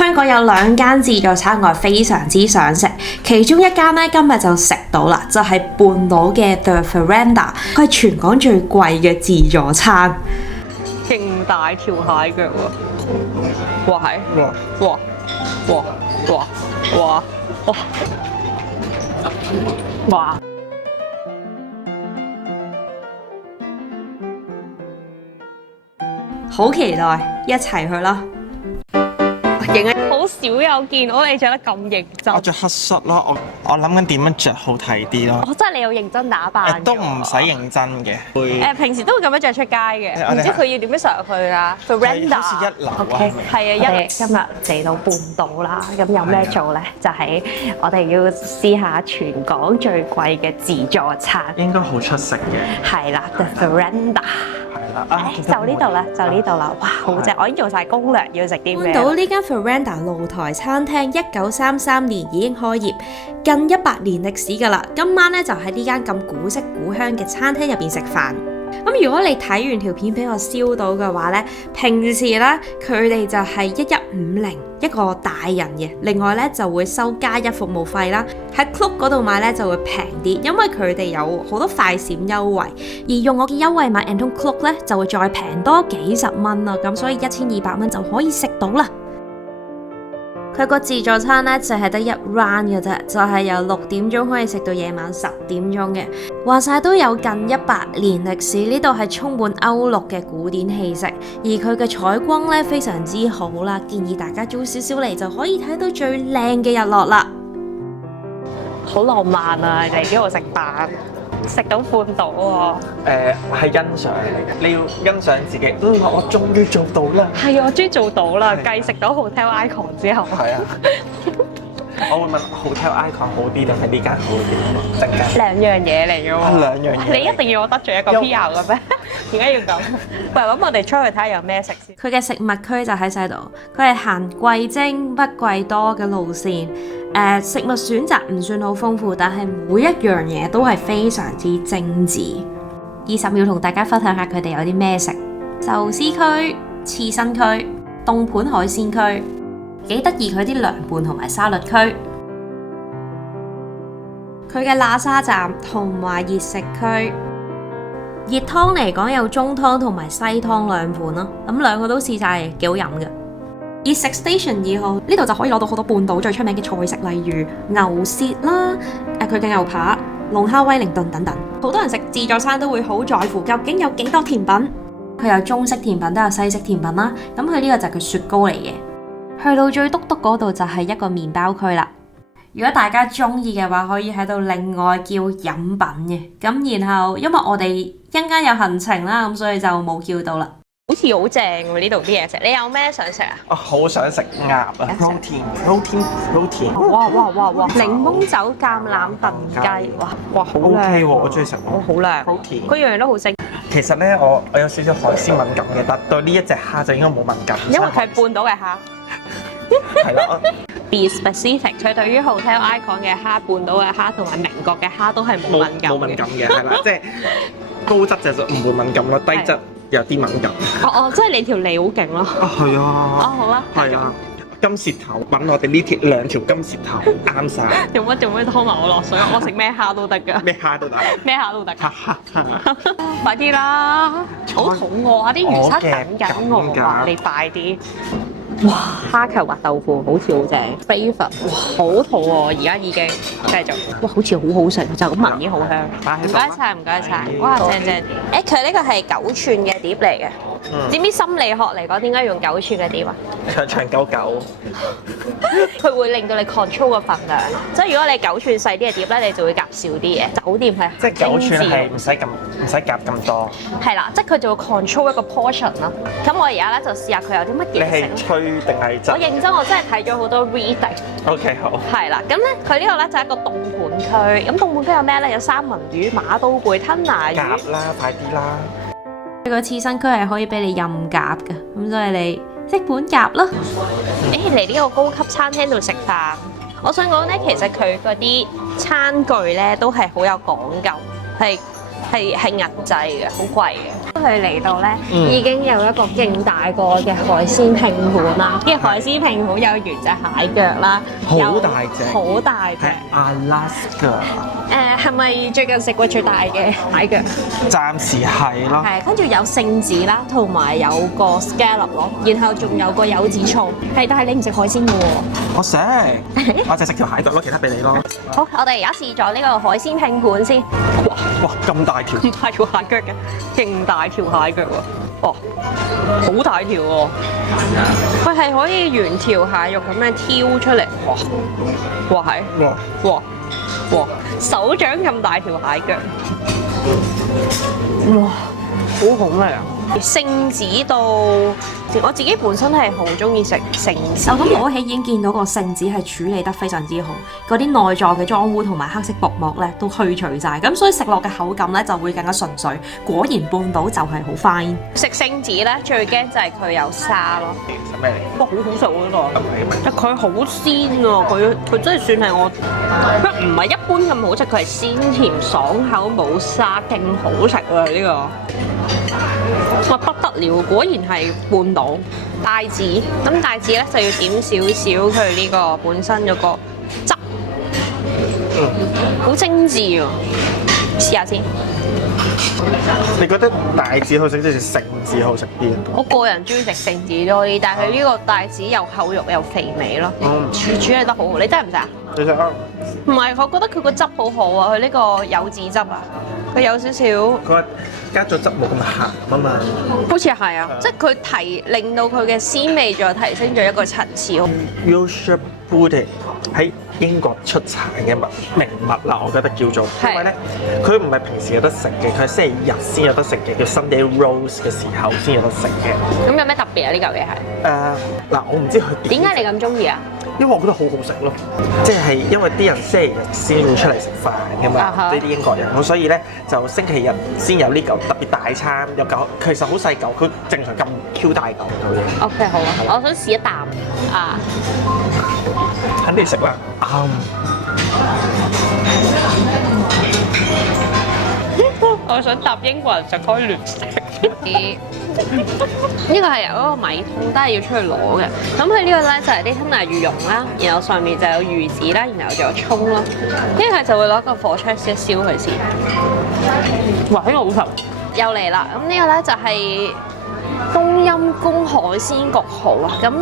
香港有2間自助餐我係非常之想食，其中一間咧今日就食到啦，就係半島嘅 The Veranda， 佢係全港最貴嘅自助餐，勁大條蟹腳喎，哇係，哇哇哇哇哇哇！好期待，一齊去啦！好少有見到你着得咁認真。我着黑恤咯，我諗緊點樣着好睇啲咯。即係你有認真打扮。都唔使認真嘅。平時都會咁樣着出街嘅，唔知佢要點樣上去啊 ？Veranda 好似1樓啊。係啊，今日嚟到半島啦，咁有咩做咧？就係我哋要試下全港最貴嘅自助餐。應該好出色嘅。係啦 ，The Veranda。就呢度啦，就呢度啦，哇，好正！我已經做晒攻略，要食啲咩？半島呢間 Veranda 露台餐廳1933年已經開業，近100年歷史㗎啦。今晚咧就喺呢間咁古色古香嘅餐廳入邊食飯。咁如果你睇完條片俾我燒到嘅話咧，平時咧佢哋就係1150一個大人嘅，另外咧就會收加1服務費啦。喺 Klook 嗰度買咧就會平啲，因為佢哋有好多快閃優惠，而用我嘅優惠碼 Anton Klook 咧就會再平多幾十蚊啦，咁所以1200蚊就可以食到啦。佢個自助餐咧就係得1 round 嘅啫，就係由6點鐘可以食到夜晚10點鐘嘅。話晒都有近100年歷史，呢度係充滿歐陸嘅古典氣息，而佢嘅採光咧非常之好啦，建議大家早少少嚟就可以睇到最靚嘅日落啦。好浪漫啊！嚟呢度食飯，食到半島喎。係欣賞嚟嘅，你要欣賞自己。我終於做到啦！係啊，我終於做到啦！繼食到 Hotel Icon 之後。係啊。我會問 Hotel Icon 好啲定係呢間好啲？陣間。2樣嘢嚟嘅喎。2樣嘢。你一定要我得罪一個 PR 嘅咩？點解要咁？喂，咁我哋出去睇下有咩食先。佢嘅食物區就喺晒度，佢係行貴精不貴多嘅路線。食物選擇唔算好豐富，但係每一樣嘢都係非常之精緻。20秒同大家分享下佢哋有啲咩食。壽司區、刺身區、凍盤海鮮區，幾得意佢啲涼拌同埋沙律區。佢嘅喇沙站同埋熱食區。熱湯嚟講有中湯同埋西湯兩盤咯，咁2個都試晒，幾好飲嘅。熱食 Station 2號呢度就可以攞到好多半島最出名嘅菜式，例如牛舌啦，佢嘅牛扒、龍蝦威靈頓等等。好多人食自助餐都會好在乎究竟有幾多甜品，佢有中式甜品都有西式甜品啦。咁佢呢個就係佢雪糕嚟嘅。去到最篤篤嗰度就係一個麵包區啦。如果大家中意嘅話，可以喺度另外叫飲品嘅。咁然後因為我哋一陣間有行程啦，咁所以就冇叫到啦。好似好正喎呢度啲嘢食，你有咩想食啊？我好想食鴨啊 ！protein。哇！檸檬酒橄欖燉雞，哇好靚 OK 喎，我中意食喎。好靚 protein。嗰樣都好食。其實咧，我有少少海鮮敏感嘅，但對呢一隻蝦就應該冇敏感。因為佢係半島嘅蝦。係啦。Be specific， 佢對於 Hotel Icon 嘅蝦、半島嘅蝦同埋明國嘅蝦都係冇敏感嘅。冇敏感嘅，係啦，即係高質就唔會敏感咯，低質有啲敏感。即係你條脷好勁咯。係啊。好啦。係啊。金舌頭揾我哋呢2條金舌頭啱晒。做乜拖埋我落水？我食咩蝦都得㗎。咩蝦都得。咩蝦都得。快啲啦！好肚餓啊！啲魚生等緊我啊！你快啲。哇！蝦球滑豆腐好似好正 ，favorite， 哇！好肚餓，而家已經繼續。哇！好似好好食，就咁聞已經好香。唔該晒，唔該晒。哇！正。佢呢個係9寸嘅碟嚟嘅。知唔知心理學嚟講點解用9寸嘅碟啊？長久久。佢會令到你 control 個份量，即係如果你9寸細啲嘅碟咧，你就會夾少啲嘢。酒店係即係9寸係唔使夾咁多。係啦，即係佢就會 control 一個 portion 啦。咁我而家咧就試下佢有啲乜嘢。你係吹定係真？我認真，我真係睇咗好多 reading。OK 好。係啦，咁咧佢呢度咧就係一個凍盤區。咁凍盤區有咩咧？有三文魚、馬刀貝、吞拿魚。夾啦，快啲啦！呢個刺身區係可以俾你任夾嘅，咁所以你即管夾啦。嚟呢個高級餐廳度食飯，我想講咧，其實佢嗰啲餐具咧都係好有講究，係係壓製嘅，好貴嘅。佢嚟到咧，已經有一個勁大個嘅海鮮拼盤啦，跟住海鮮拼盤有原隻蟹腳啦，好大隻，好大隻，係 Alaska。係咪最近食過最大嘅蟹腳？暫時係咯。係，跟住有聖子啦，同埋有個 scallop 咯，然後仲有個柚子醋。係，但係你唔食海鮮嘅喎。我食，我就食條蟹腳咯，其他俾你咯。好，我哋而家試咗呢個海鮮拼盤先。哇，咁大條！咁大條蟹腳嘅，勁大條蟹腳喎！哇，好大條喎！佢係可以原條蟹肉咁樣挑出嚟。哇係！哇！手掌咁大條蟹腳。哇！好好味啊！聖子到，我自己本身係好中意食聖子。我咁攞起已經見到個聖子係處理得非常之好，嗰啲內臟嘅臟污同埋黑色薄膜咧都去除晒，咁所以食落嘅口感咧就會更加純粹。果然半島就係好 fine。食聖子咧最驚就係佢有沙咯。食咩嚟？哇，好好食喎呢個！佢好鮮啊！佢真係算係我，佢唔係一般咁好食，佢係鮮甜爽口冇沙，勁好食啊呢個！哇，不得了，果然係半島帶子。咁帶子咧就要點少少佢呢個本身嗰個汁，好精緻喎！試下先。你覺得帶子好食定係聖子好食啲啊？我個人中意食聖子多啲，但係佢呢個帶子又厚肉又肥美咯，處理得好好。你真係唔食啊？你食啊？唔係，我覺得佢個汁好好啊！佢呢個柚子汁啊，佢有少少，佢話加咗汁冇咁鹹啊嘛。好似係啊，即係佢令到佢嘅鮮味再提升咗一個層次。Yorkshire pudding 喺英國出產嘅名物啦，我覺得叫做，因為咧佢唔係平時有得食嘅，佢係星期日先有得食嘅，叫 Sunday Roast 嘅時候先有得食嘅。咁有咩特別啊？呢嚿嘢係嗱，我唔知佢點解你咁中意啊？因為我覺得好好食咯，即係因為啲人星期日先會出嚟食飯㗎嘛，呢啲英國人，咁所以咧就星期日先有呢嚿特別大餐，有嚿其實好細嚿，佢正常咁 Q 大嚿嘅。OK 好啊，我想試一啖啊！肯定食啦，我想搭英國人食開亂食。呢個係由嗰個米桶，都係要出去攞嘅。咁佢呢個咧就係啲吞拿魚蓉啦，然後上面就有魚子啦，然後仲有葱咯。跟住佢就會攞個火槍先燒佢先。哇！呢個好食。又嚟啦，咁呢個咧就係冬陰功海鮮焗蠔啊。咁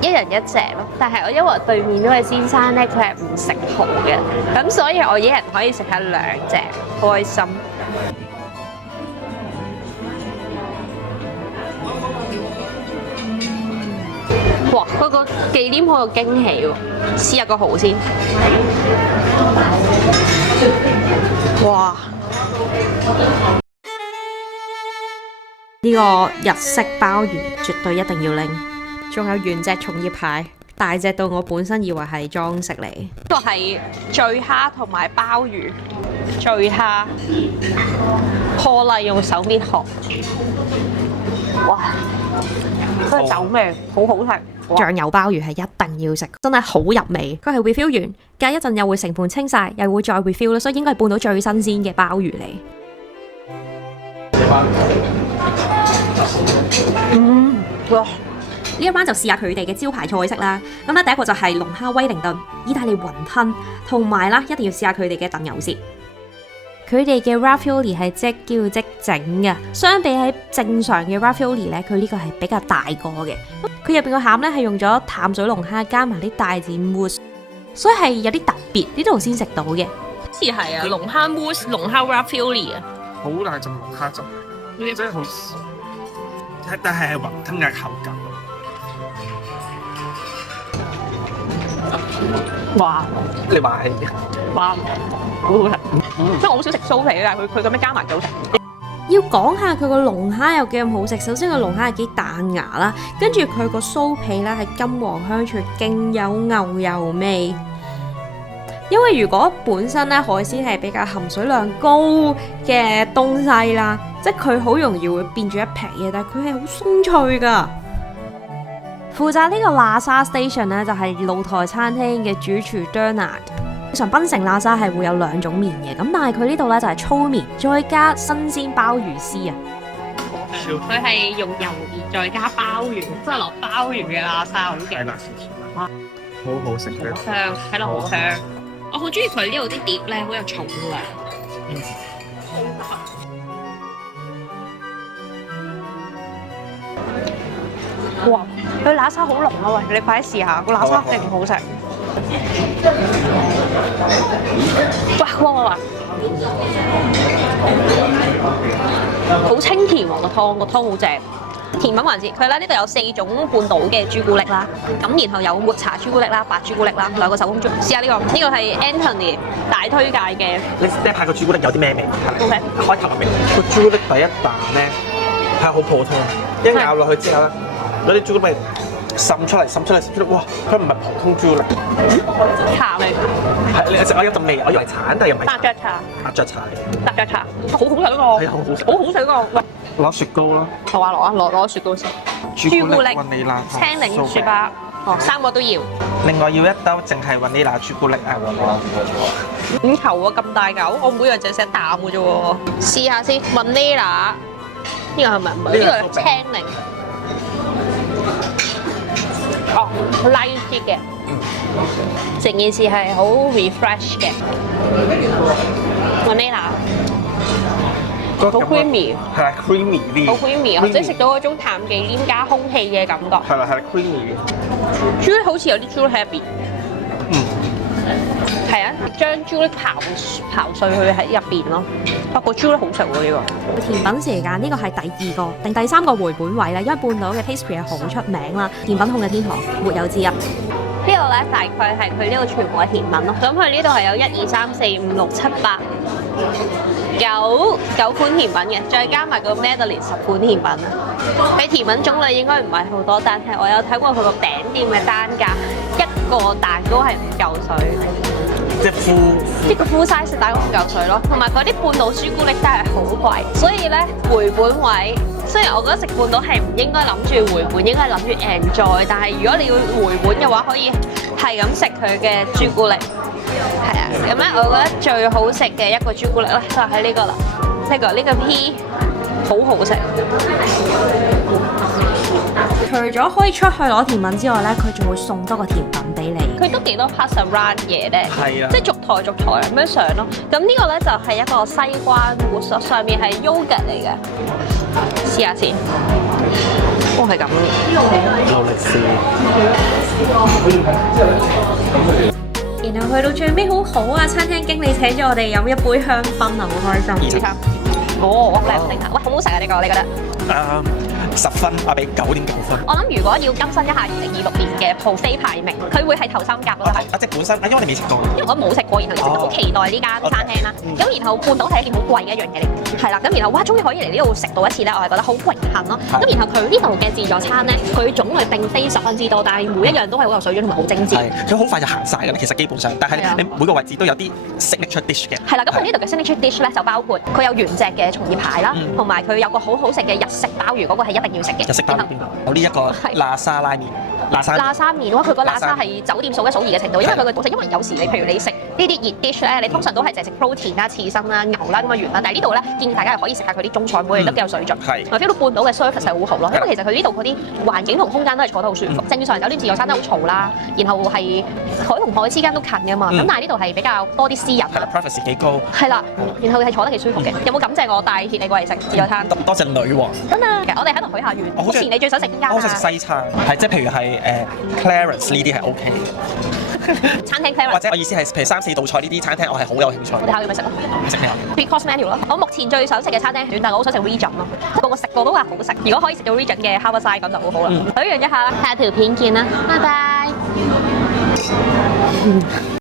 一人一隻咯，但係我因為對面嗰位先生咧，佢係唔食蠔嘅，咁所以我一人可以食下兩隻，開心。哇！嗰個忌廉好有驚喜喎，試下個蠔先。哇！呢個日式鮑魚絕對一定要拎，仲有原隻松葉蟹，大隻到我本身以為係裝飾嚟。呢個係醉蝦同埋鮑魚，醉蝦破例用手搣殼。哇！嗰個酒味好好食。醬油鮑魚係一定要食，真係好入味。佢係 refill 完，隔一陣又會成盤清晒，又會再 refill 啦，所以應該係半島最新鮮嘅鮑魚嚟。哇！呢一班就試下佢哋嘅招牌菜式啦。咁咧第一個就係龍蝦威靈頓、意大利雲吞，同埋啦一定要試下佢哋嘅燉牛舌。佢哋嘅 ravioli 係即叫即整嘅，相比喺正常嘅 ravioli 咧，佢呢個係比較大個嘅。佢入邊個餡咧係用咗淡水龍蝦加埋啲帶子 mousse， 所以係有啲特別，呢度先食到嘅。好似係啊，龍蝦 mousse、龍蝦 ravioli 啊，好大陣龍蝦汁，呢啲真係好，但係雲吞嘅口感。哇！你話係？哇！好好食，即係我好少食酥皮，但係佢咁樣加埋就好食。要講下佢個龍蝦有幾咁好食，首先個龍蝦係幾彈牙啦，跟住佢個酥皮咧係金黃香脆，勁有牛油味。因為如果本身咧海鮮係比較含水量高嘅東西啦，即係佢好容易會變咗一皮嘅，但係佢係好鬆脆噶。負責呢個喇沙 station 咧就係露台餐廳嘅主廚 Bernard。常檳城喇沙係會有2種麵嘅，咁但係佢呢度咧就係粗麵，再加新鮮鮑魚絲啊！佢係用油麵再加鮑魚，即係落鮑魚嘅喇沙，好勁！好好食嘅，香，睇落好香。我好中意佢呢度啲碟咧，好有重量。哇！佢喇沙好濃啊！喂，你快啲試下，個喇沙勁好食。哇！好清甜喎個湯好正。甜品環節，佢咧呢度有4種半島嘅朱古力啦，咁然後有抹茶朱古力啦、白朱古力啦，2個手工朱。試下呢個係 Anthony 大推介嘅。你睇下個朱古力有啲咩味？OK，開頭嘅味。個朱古力第一啖咧係好普通，一咬落去之後咧，嗰啲朱古力滲出嚟，哇！佢唔係普通朱古力，茶味。係你食我有陣味，我以為橙，但係又唔係。伯爵茶。伯爵茶嚟。伯爵茶，好好食喎。係好好食。好好食喎。喂，攞雪糕啦。好啊，攞雪糕先。朱古力、雲尼拿、青檸雪巴，3個都要。另外要一兜淨係雲尼拿朱古力啊5球啊，咁大嚿，我每樣淨係食一啖嘅啫喎。試下先，雲尼拿，呢個係咪？呢個係青檸。light 啲嘅，成件事係好 refresh 嘅。vanilla 好 creamy， 係啦 creamy 啲，好 creamy，或者食到嗰種淡忌廉加空氣嘅感覺。係啦 creamy 朱古力好似有啲朱古力喺入邊。係啊，將朱古力刨碎佢喺入邊咯。不過朱古力好食喎呢個。甜品時間呢個係第2個定第3個回本位啦，因為半島嘅 pastry 係好出名啦，甜品控嘅天堂沒有之一。呢度咧大概係佢呢度全部嘅甜品咯。咁佢呢度係有1、2、3、4、5、6、7、8、9款甜品嘅，再加埋個 Medley 10款甜品啊。佢甜品種類應該唔係好多，但係我有睇過佢個餅店嘅單價，一個蛋糕係5嚿水。即係個 full size 蛋糕5嚿水咯，同埋嗰啲半島朱古力真係好貴，所以咧回本位。雖然我覺得食半島係唔應該諗住回本，應該諗住 enjoy， 但係如果你要回本嘅話，可以係咁食佢嘅朱古力。係啊，咁咧我覺得最好食嘅一個朱古力咧就係呢個啦，呢個 P 好好食。除咗可以出去攞甜品之外咧，佢仲會送多個甜品俾你。佢都幾多 pass around 嘢咧，係啊，即係逐台咁樣上咯。咁呢個咧就係一個西關糊，上面係 yogurt 嚟嘅。試下先，係咁嘅。勞力士。然後去到最尾好好啊！餐廳經理請咗我哋飲一杯香檳啊，好開心。我靚定下，喂，好唔好食啊？呢個你覺得？10分，我俾9.9分。我諗如果要更新一下2026年嘅 buffet 排名，佢會係頭3甲咯。即係本身，因為你未食過。因為我冇食過，然後亦都好期待呢間餐廳啦。咁然後半島係一件好貴嘅一樣嘢嚟，係啦。咁然後哇，終於可以嚟呢度食到一次咧，我係覺得好榮幸咯。咁然後佢呢度嘅自助餐咧，佢種類並非十分之多，但係每一樣都係好有水準同埋好精緻。佢好快就行晒㗎啦，其實基本上，但係你每個位置都有啲 signature dish 嘅。係啦，咁佢呢度嘅 signature dish 咧就包括佢有原隻嘅松葉蟹啦，同埋佢有個好好食嘅日式鮑魚，嗰個係一定要食嘅。日式鮑魚邊度？有呢一個喇沙拉麵。喇沙麵哇！佢個喇沙係酒店數1數2嘅程度，因為佢個因為有時你譬如你食呢啲熱 dish 咧，你通常都係淨係食 protein 啦、刺身啦、牛啦咁嘅原啦，但係呢度咧建議大家係可以食下佢啲中菜，每樣都幾有水準。我 feel 到半島嘅 service 係好好咯，因為其實佢呢度嗰啲環境同空間都係坐得好舒服。正常酒店自助餐都好嘈啦，然後係海同海之間都近㗎嘛，咁但係呢度係比較多啲私隱。係啦 ，privacy 幾高。係啦，然後係坐得幾舒服嘅。有冇感謝我帶挈你過嚟食自助餐？多謝女王。真啊！我哋喺度許下願。目前你最想食邊間啊？我想食西餐，係即係譬如係Clarence 呢啲係 OK 嘅。餐廳 Clarence。或者我意思係譬如3、4道菜呢啲餐廳，我係好有興趣。我哋下個月咪食咯。食咩啊 ？Three course menu 咯。我目前最想食嘅餐廳係但係我好想食 Regent 咯。個食過都話好食。如果可以食到 Regent 嘅 Harborside 咁就好好啦。許願一下啦，下條片見啦，拜拜。